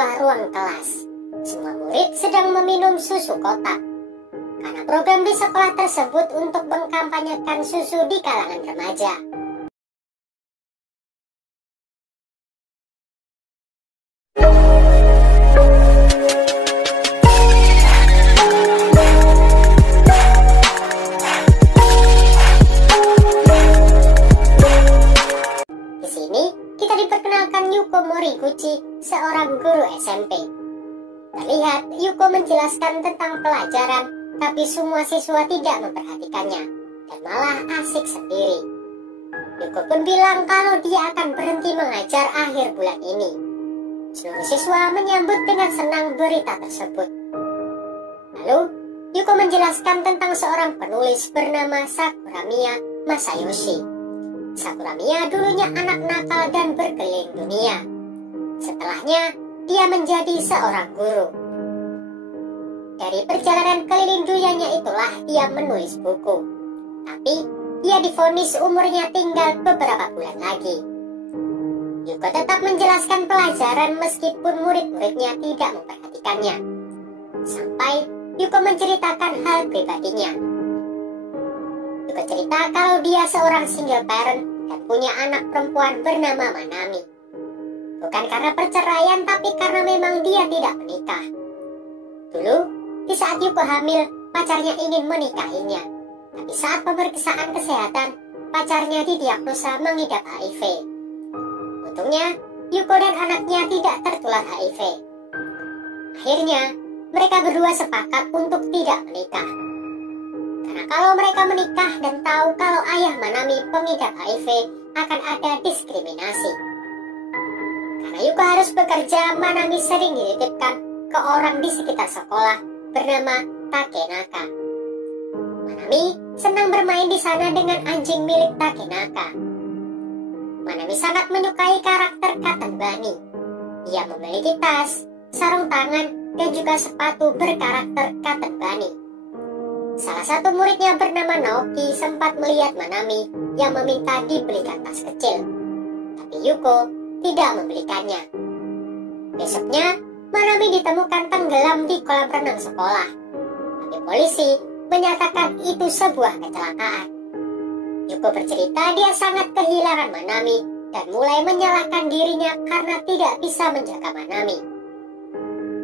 sebuah ruang kelas. Semua murid sedang meminum susu kotak. Karena program di sekolah tersebut untuk mengkampanyekan susu di kalangan remaja. Di sini kita diperkenalkan Yuko Moriguchi, seorang guru SMP. Terlihat Yuko menjelaskan tentang pelajaran, tapi semua siswa tidak memperhatikannya dan malah asik sendiri. Yuko pun bilang kalau dia akan berhenti mengajar akhir bulan ini. Seluruh siswa menyambut dengan senang berita tersebut. Lalu, Yuko menjelaskan tentang seorang penulis bernama Sakuramiya Masayoshi. Sakuramiya dulunya anak nakal dan berkeliling dunia. Setelahnya, dia menjadi seorang guru. Dari perjalanan keliling dunianya itulah dia menulis buku. Tapi, dia divonis umurnya tinggal beberapa bulan lagi. Yuko tetap menjelaskan pelajaran meskipun murid-muridnya tidak memperhatikannya. Sampai Yuko menceritakan hal pribadinya. Yuko cerita kalau dia seorang single parent dan punya anak perempuan bernama Manami. Bukan karena perceraian, tapi karena memang dia tidak menikah. Dulu, di saat Yuko hamil, pacarnya ingin menikahinya. Tapi saat pemeriksaan kesehatan, pacarnya didiagnosa mengidap HIV. Untungnya, Yuko dan anaknya tidak tertular HIV. Akhirnya, mereka berdua sepakat untuk tidak menikah. Karena kalau mereka menikah dan tahu kalau ayah Manami pengidap HIV, akan ada diskriminasi. Karena Yuko harus bekerja, Manami sering dititipkan ke orang di sekitar sekolah bernama Takenaka. Manami senang bermain di sana dengan anjing milik Takenaka. Manami sangat menyukai karakter Cotton Bunny. Dia memiliki tas, sarung tangan, dan juga sepatu berkarakter Cotton Bunny. Salah satu muridnya bernama Naoki sempat melihat Manami yang meminta dibelikan tas kecil. Tapi Yuko tidak membelikannya. Besoknya, Manami ditemukan tenggelam di kolam renang sekolah. Tapi polisi menyatakan itu sebuah kecelakaan. Yuko bercerita dia sangat kehilangan Manami dan mulai menyalahkan dirinya karena tidak bisa menjaga Manami.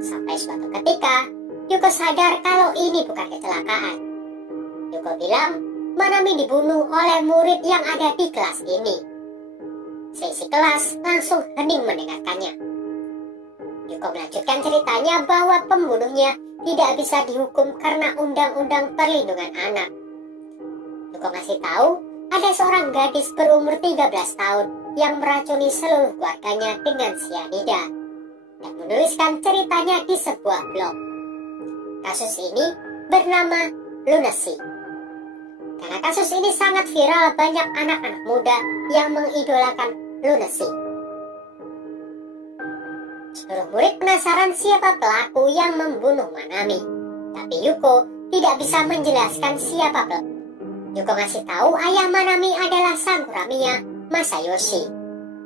Sampai suatu ketika, Yuko sadar kalau ini bukan kecelakaan. Yuko bilang Manami dibunuh oleh murid yang ada di kelas ini. Seisi kelas langsung hening mendengarkannya. Yuko melanjutkan ceritanya bahwa pembunuhnya tidak bisa dihukum karena Undang-Undang Perlindungan Anak. Yuko ngasih tahu ada seorang gadis berumur 13 tahun yang meracuni seluruh keluarganya dengan sianida dan menuliskan ceritanya di sebuah blog. Kasus ini bernama Lunacy. Karena kasus ini sangat viral, banyak anak-anak muda yang mengidolakan Lunacy. Seluruh murid penasaran siapa pelaku yang membunuh Manami, tapi Yuko tidak bisa menjelaskan siapa pelaku. Yuko ngasih tahu ayah Manami adalah Sakuramiya Masayoshi.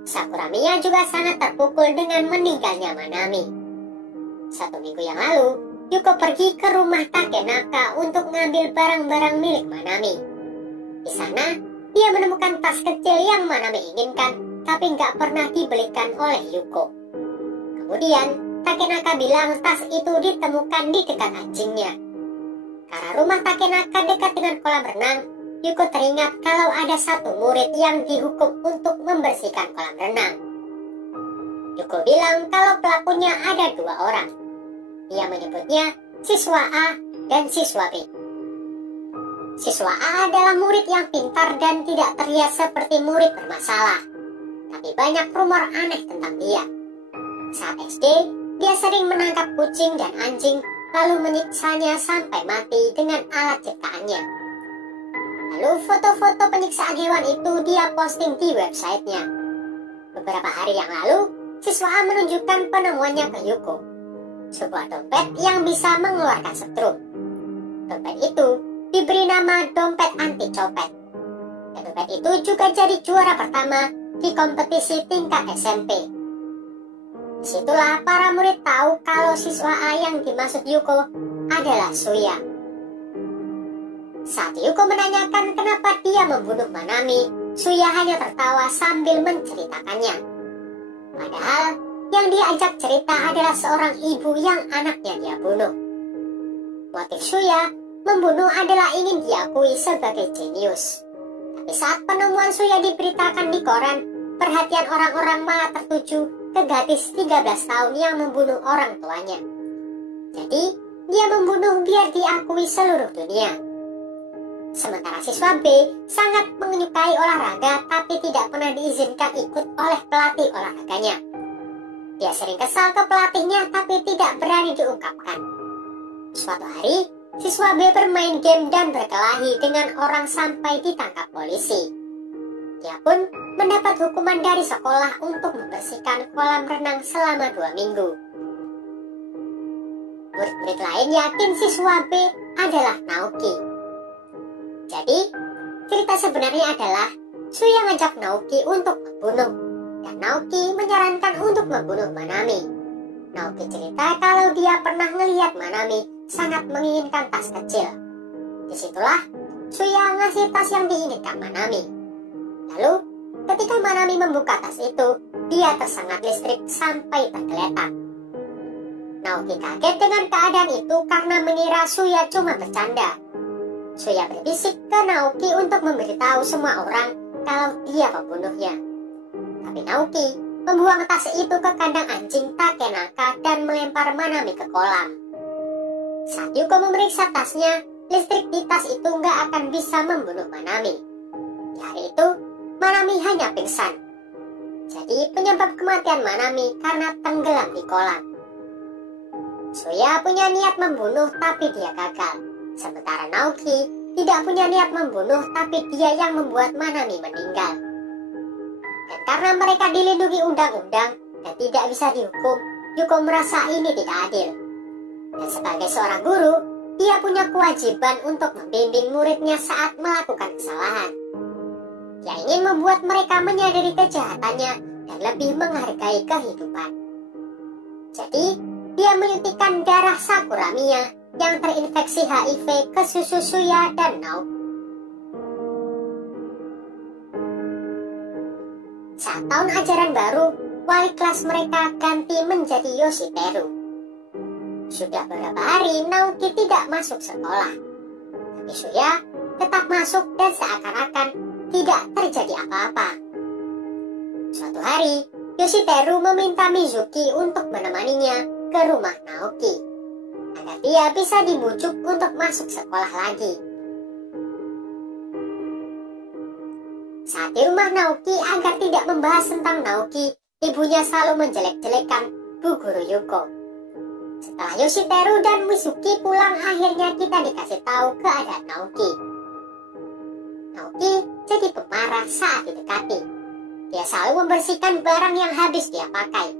Sakuramiya juga sangat terpukul dengan meninggalnya Manami. 1 minggu yang lalu, Yuko pergi ke rumah Takenaka untuk mengambil barang-barang milik Manami. Di sana, dia menemukan tas kecil yang Manami inginkan, tapi nggak pernah dibelikan oleh Yuko. Kemudian, Takenaka bilang tas itu ditemukan di dekat anjingnya. Karena rumah Takenaka dekat dengan kolam renang, Yuko teringat kalau ada satu murid yang dihukum untuk membersihkan kolam renang. Yuko bilang kalau pelakunya ada 2 orang. Ia menyebutnya siswa A dan siswa B. Siswa A adalah murid yang pintar dan tidak terlihat seperti murid bermasalah. Tapi banyak rumor aneh tentang dia. Saat SD, dia sering menangkap kucing dan anjing, lalu menyiksanya sampai mati dengan alat ciptaannya. Lalu foto-foto penyiksaan hewan itu dia posting di websitenya. Beberapa hari yang lalu, siswa A menunjukkan penemuannya ke Yuko. Sebuah dompet yang bisa mengeluarkan setrum. Dompet itu diberi nama dompet anti copet. Dan dompet itu juga jadi juara pertama di kompetisi tingkat SMP. Disitulah para murid tahu kalau siswa A yang dimaksud Yuko adalah Suya. Saat Yuko menanyakan kenapa dia membunuh Manami, Suya hanya tertawa sambil menceritakannya. Padahal yang diajak cerita adalah seorang ibu yang anaknya dia bunuh. Motif Suya membunuh adalah ingin diakui sebagai jenius. Tapi saat penemuan Suya diberitakan di koran, perhatian orang-orang malah tertuju ke gadis 13 tahun yang membunuh orang tuanya. Jadi, dia membunuh biar diakui seluruh dunia. Sementara siswa B sangat menyukai olahraga tapi tidak pernah diizinkan ikut oleh pelatih olahraganya. Dia sering kesal ke pelatihnya tapi tidak berani diungkapkan. Suatu hari, siswa B bermain game dan berkelahi dengan orang sampai ditangkap polisi. Dia pun mendapat hukuman dari sekolah untuk membersihkan kolam renang selama 2 minggu. Murid-murid lain yakin siswa B adalah Naoki. Jadi, cerita sebenarnya adalah Suya ngajak Naoki untuk membunuh, dan Naoki menyarankan untuk membunuh Manami. Naoki cerita kalau dia pernah melihat Manami sangat menginginkan tas kecil. Disitulah Suya ngasih tas yang diinginkan Manami. Lalu, ketika Manami membuka tas itu, dia tersengat listrik sampai tergeletak. Naoki kaget dengan keadaan itu karena mengira Suya cuma bercanda. Suya berbisik ke Naoki untuk memberitahu semua orang kalau dia pembunuhnya. Tapi Naoki membuang tas itu ke kandang anjing Takenaka dan melempar Manami ke kolam. Saat Yuko memeriksa tasnya, listrik di tas itu nggak akan bisa membunuh Manami. Di hari itu, Manami hanya pingsan. Jadi penyebab kematian Manami karena tenggelam di kolam. Suya punya niat membunuh tapi dia gagal. Sementara Naoki tidak punya niat membunuh tapi dia yang membuat Manami meninggal. Dan karena mereka dilindungi undang-undang dan tidak bisa dihukum, Yuko merasa ini tidak adil. Dan sebagai seorang guru, dia punya kewajiban untuk membimbing muridnya saat melakukan kesalahan. Dia ingin membuat mereka menyadari kejahatannya dan lebih menghargai kehidupan. Jadi, dia menyuntikkan darah Sakuramiya yang terinfeksi HIV ke susu Suya dan Naoki. Saat tahun ajaran baru, wali kelas mereka ganti menjadi Yoshiteru. Sudah beberapa hari Naoki tidak masuk sekolah. Tapi Suya tetap masuk dan seakan-akan tidak terjadi apa-apa. Suatu hari, Yoshiteru meminta Mizuki untuk menemaninya ke rumah Naoki, agar dia bisa dibujuk untuk masuk sekolah lagi. Saat di rumah Naoki, agar tidak membahas tentang Naoki, ibunya selalu menjelek-jelekan Bu Guru Yuko. Setelah Yoshiteru dan Mizuki pulang, akhirnya kita dikasih tahu keadaan Naoki. Naoki jadi pemarah saat didekati. Dia selalu membersihkan barang yang habis dia pakai.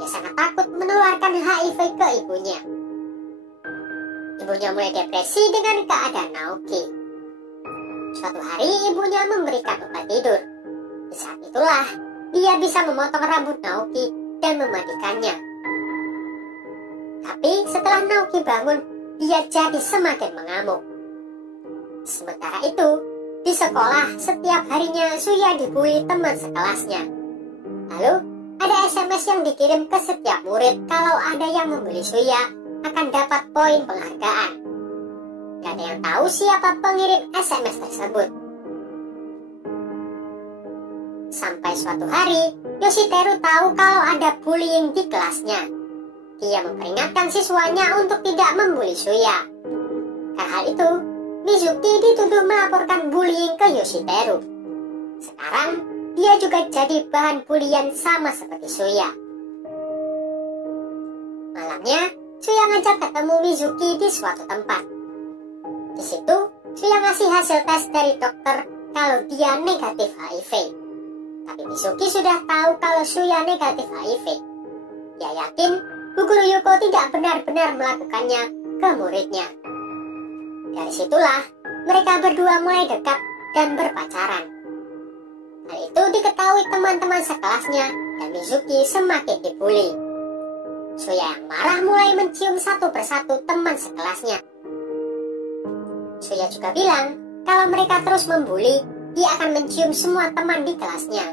Dia sangat takut menularkan HIV ke ibunya. Ibunya mulai depresi dengan keadaan Naoki. Suatu hari ibunya memberikan obat tidur. Di saat itulah dia bisa memotong rambut Naoki dan memandikannya. Tapi setelah Naoki bangun, dia jadi semakin mengamuk. Sementara itu, di sekolah, setiap harinya Suya dibully teman sekelasnya. Lalu, ada SMS yang dikirim ke setiap murid kalau ada yang membuli Suya akan dapat poin penghargaan. Gak ada yang tahu siapa pengirim SMS tersebut. Sampai suatu hari, Yoshiteru tahu kalau ada bullying di kelasnya. Dia memperingatkan siswanya untuk tidak membuli Suya. Karena hal itu, Mizuki dituduh melaporkan bullying ke Yoshiteru. Sekarang, dia juga jadi bahan bulian sama seperti Suya. Malamnya, Suya ngajak ketemu Mizuki di suatu tempat. Di situ, Suya ngasih hasil tes dari dokter kalau dia negatif HIV. Tapi Mizuki sudah tahu kalau Suya negatif HIV. Dia yakin Bu Guru Yuko tidak benar-benar melakukannya ke muridnya. Dari situlah, mereka berdua mulai dekat dan berpacaran. Hal itu diketahui teman-teman sekelasnya dan Mizuki semakin dibully. Suya yang marah mulai mencium satu persatu teman sekelasnya. Suya juga bilang kalau mereka terus membuli, dia akan mencium semua teman di kelasnya.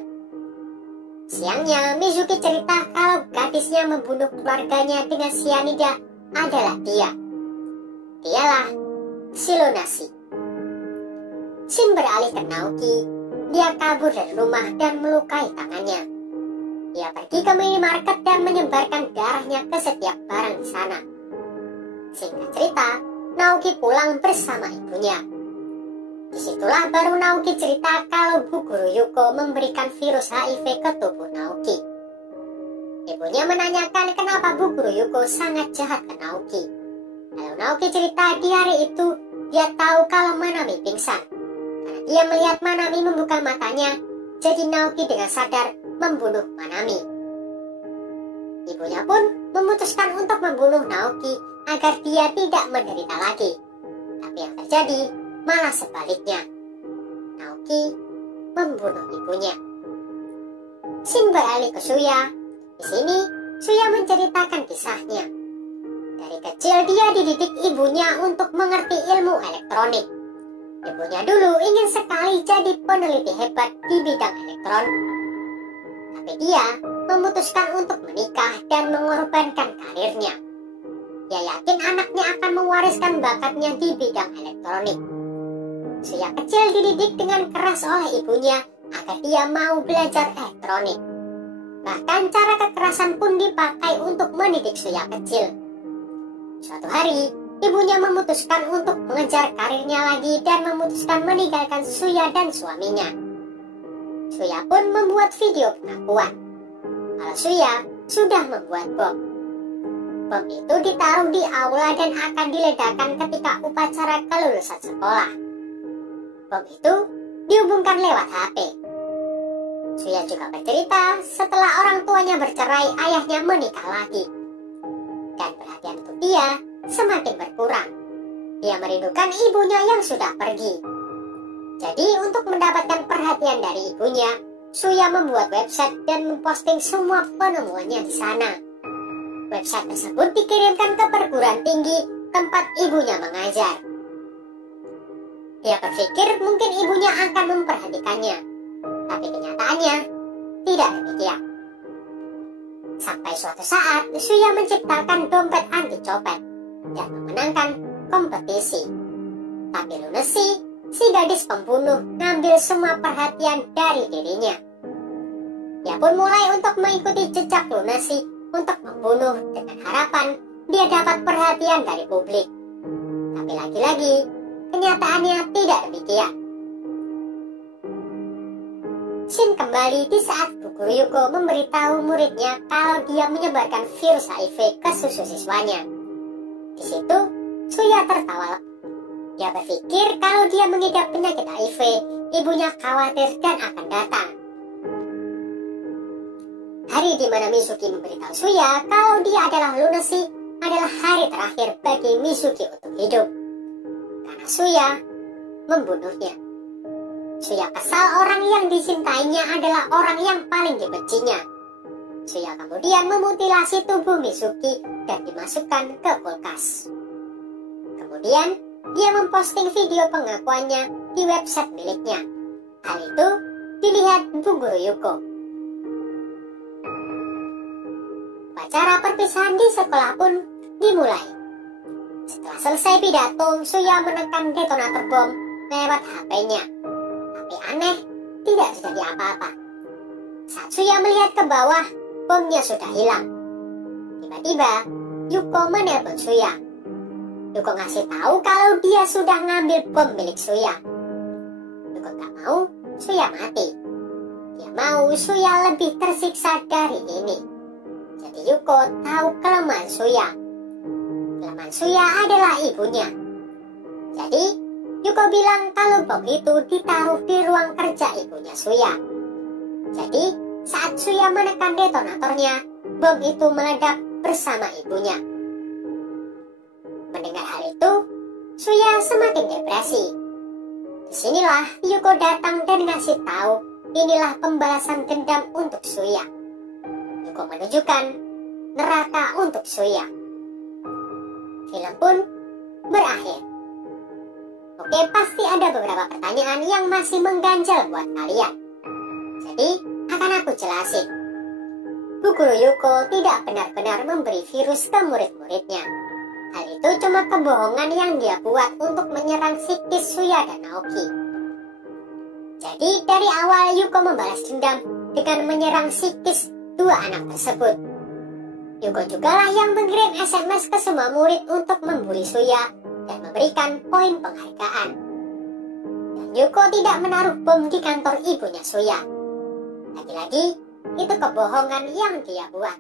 Siangnya, Mizuki cerita kalau gadisnya membunuh keluarganya dengan sianida adalah dia. Dialah Shilonasi. Shin beralih ke Naoki. Dia kabur dari rumah dan melukai tangannya. Dia pergi ke minimarket dan menyebarkan darahnya ke setiap barang di sana. Singkat cerita, Naoki pulang bersama ibunya. Disitulah baru Naoki cerita kalau Bu Guru Yuko memberikan virus HIV ke tubuh Naoki. Ibunya menanyakan kenapa Bu Guru Yuko sangat jahat ke Naoki. Lalu Naoki cerita di hari itu dia tahu kalau Manami pingsan. Karena dia melihat Manami membuka matanya, jadi Naoki dengan sadar membunuh Manami. Ibunya pun memutuskan untuk membunuh Naoki agar dia tidak menderita lagi. Tapi yang terjadi malah sebaliknya. Naoki membunuh ibunya. Shin beralih ke Suya. Di sini Suya menceritakan kisahnya. Dari kecil dia dididik ibunya untuk mengerti ilmu elektronik. Ibunya dulu ingin sekali jadi peneliti hebat di bidang elektronik. Tapi dia memutuskan untuk menikah dan mengorbankan karirnya. Dia yakin anaknya akan mewariskan bakatnya di bidang elektronik. Suya kecil dididik dengan keras oleh ibunya agar dia mau belajar elektronik. Bahkan cara kekerasan pun dipakai untuk mendidik Suya kecil. Suatu hari, ibunya memutuskan untuk mengejar karirnya lagi dan memutuskan meninggalkan Suya dan suaminya. Suya pun membuat video pengakuan kalau Suya sudah membuat bom. Bom itu ditaruh di aula dan akan diledakkan ketika upacara kelulusan sekolah. Bom itu dihubungkan lewat HP. Suya juga bercerita setelah orang tuanya bercerai, ayahnya menikah lagi. Dan perhatian untuk dia semakin berkurang. Dia merindukan ibunya yang sudah pergi. Jadi untuk mendapatkan perhatian dari ibunya, Suya membuat website dan memposting semua penemuannya di sana. Website tersebut dikirimkan ke perguruan tinggi tempat ibunya mengajar. Dia berpikir mungkin ibunya akan memperhatikannya, tapi kenyataannya tidak demikian. Sampai suatu saat, Suya menciptakan dompet anti copet dan memenangkan kompetisi. Tapi Lunasi, si gadis pembunuh, ngambil semua perhatian dari dirinya. Dia pun mulai untuk mengikuti jejak Lunasi untuk membunuh dengan harapan dia dapat perhatian dari publik. Tapi lagi-lagi, kenyataannya tidak demikian. Shin kembali di saat Bu Guru Yuko memberitahu muridnya kalau dia menyebarkan virus HIV ke susu siswanya. Di situ, Suya tertawa. Dia berpikir kalau dia mengidap penyakit HIV, ibunya khawatir dan akan datang. Hari di mana Mizuki memberitahu Suya kalau dia adalah Lunasi adalah hari terakhir bagi Mizuki untuk hidup. Karena Suya membunuhnya. Suya kesal orang yang dicintainya adalah orang yang paling dibencinya. Suya kemudian memutilasi tubuh Mizuki dan dimasukkan ke kulkas. Kemudian, dia memposting video pengakuannya di website miliknya. Hal itu dilihat Bu Guru Yuko. Upacara perpisahan di sekolah pun dimulai. Setelah selesai pidato, Suya menekan detonator bom lewat HP-nya. Tapi aneh, tidak terjadi apa-apa. Saat Suya melihat ke bawah, bomnya sudah hilang. Tiba-tiba, Yuko menelpon Suya. Yuko ngasih tahu kalau dia sudah ngambil bom milik Suya. Yuko tak mau Suya mati. Dia mau Suya lebih tersiksa dari ini. Jadi Yuko tahu kelemahan Suya. Kelemahan Suya adalah ibunya. Jadi, Yuko bilang kalau bom itu ditaruh di ruang kerja ibunya Suya. Jadi, saat Suya menekan detonatornya, bom itu meledak bersama ibunya. Mendengar hal itu, Suya semakin depresi. Disinilah Yuko datang dan ngasih tahu inilah pembalasan dendam untuk Suya. Yuko menunjukkan neraka untuk Suya. Film pun berakhir. Oke, pasti ada beberapa pertanyaan yang masih mengganjal buat kalian. Jadi, akan aku jelasin. Bu Guru Yuko tidak benar-benar memberi virus ke murid-muridnya. Hal itu cuma kebohongan yang dia buat untuk menyerang psikis Suya dan Naoki. Jadi, dari awal Yuko membalas dendam dengan menyerang psikis dua anak tersebut. Yuko jugalah yang mengirim SMS ke semua murid untuk membuli Suya dan memberikan poin penghargaan. Dan Yuko tidak menaruh bom di kantor ibunya Suya. Lagi-lagi, itu kebohongan yang dia buat.